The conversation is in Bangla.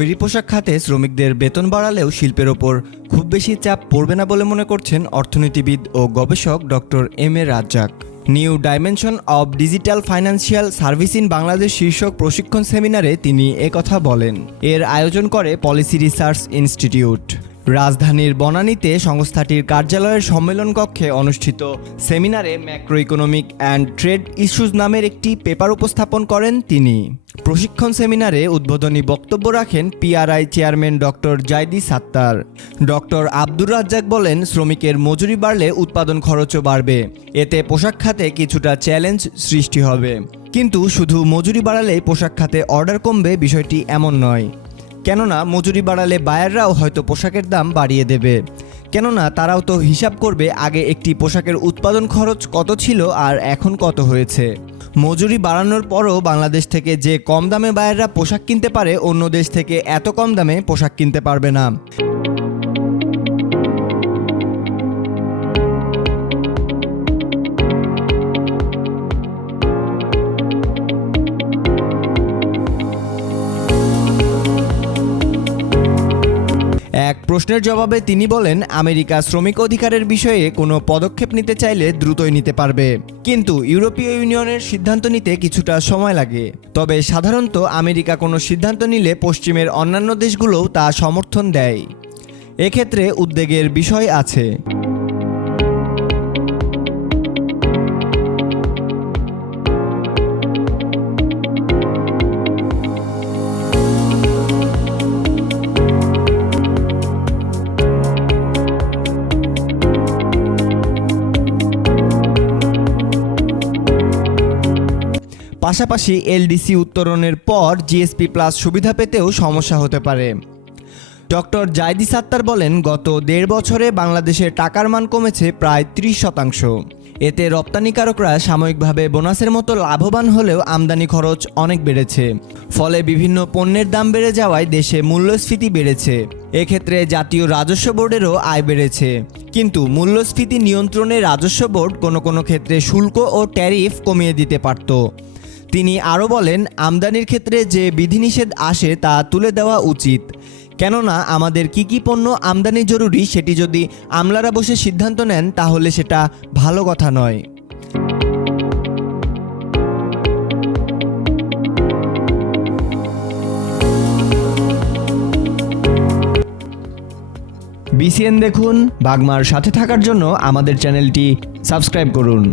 তৈরি পোশাক খাতে শ্রমিকদের বেতন বাড়ালেও শিল্পের ওপর খুব বেশি চাপ পড়বে না বলে মনে করছেন অর্থনীতিবিদ ও গবেষক doctor M A Razzak. New dimension of digital financial service in Bangladesh শীর্ষক প্রশিক্ষণ সেমিনারে তিনি একথা বলেন। এর আয়োজন করে পলিসি রিসার্চ ইনস্টিটিউট। রাজধানীর বনানীতে সংস্থাটির কার্যালয়ের সম্মেলন কক্ষে অনুষ্ঠিত সেমিনারে macro economic and trade issues নামের একটি পেপার উপস্থাপন করেন তিনি। প্রশিক্ষণ সেমিনারে উদ্বোধনী বক্তব্য রাখেন PRI chairman doctor Zaidi Sattar. Doctor Abdur Razzak বলেন, শ্রমিকের মজুরি বাড়লে উৎপাদন খরচও বাড়বে। এতে পোশাক খাতে কিছুটা চ্যালেঞ্জ সৃষ্টি হবে। কিন্তু শুধু মজুরি বাড়ালেই পোশাক খাতে অর্ডার কমবে বিষয়টি এমন নয়। কেননা মজুরি বাড়ালে বায়াররাও হয়তো পোশাকের দাম বাড়িয়ে দেবে। কেননা তারাও তো হিসাব করবে আগে একটি পোশাকের উৎপাদন খরচ কত ছিল আর এখন কত হয়েছে। মজুরি বাড়ানোর পরও বাংলাদেশ থেকে যে কম দামে বায়াররা পোশাক কিনতে পারে, অন্য দেশ থেকে এত কম দামে পোশাক কিনতে পারবে না। এক প্রশ্নের জবাবে তিনি বলেন, আমেরিকা শ্রমিক অধিকারের বিষয়ে কোনো পদক্ষেপ নিতে চাইলে দ্রুতই নিতে পারবে, কিন্তু ইউরোপীয় ইউনিয়নের সিদ্ধান্ত নিতে কিছুটা সময় লাগে। তবে সাধারণত আমেরিকা কোনো সিদ্ধান্ত নিলে পশ্চিমের অন্যান্য দেশগুলোও তা সমর্থন দেয়। এক্ষেত্রে উদ্বেগের বিষয় আছে। পাশাপাশি এলডিসি উত্তরণের পর জিএসপি প্লাস সুবিধা পেতেও সমস্যা হতে পারে। ডক্টর জাইদি সাত্তার বলেন, গত 1.5 বছরে বাংলাদেশের টাকার মান কমেছে প্রায় 30%। এতে রপ্তানিকারকরা সাময়িকভাবে বোনাসের মতো লাভবান হলেও আমদানি খরচ অনেক বেড়েছে। ফলে বিভিন্ন পণ্যের দাম বেড়ে যাওয়ায় দেশে মূল্যস্ফীতি বেড়েছে। এক্ষেত্রে জাতীয় রাজস্ব বোর্ডেরও আয় বেড়েছে। কিন্তু মূল্যস্ফীতি নিয়ন্ত্রণে রাজস্ব বোর্ড কোনো ক্ষেত্রে শুল্ক ও ট্যারিফ কমিয়ে দিতে পারত। তিনি আরও বলেন, আমদানির ক্ষেত্রে যে বিধিনিষেধ আসে তা তুলে দেওয়া উচিত। কেননা আমাদের কি পণ্য আমদানি জরুরি সেটি যদি আমলারা বসে সিদ্ধান্ত নেন তাহলে সেটা ভালো কথা নয়। বিসিএন দেখুন। বাগমার সাথে থাকার জন্য আমাদের চ্যানেলটি সাবস্ক্রাইব করুন।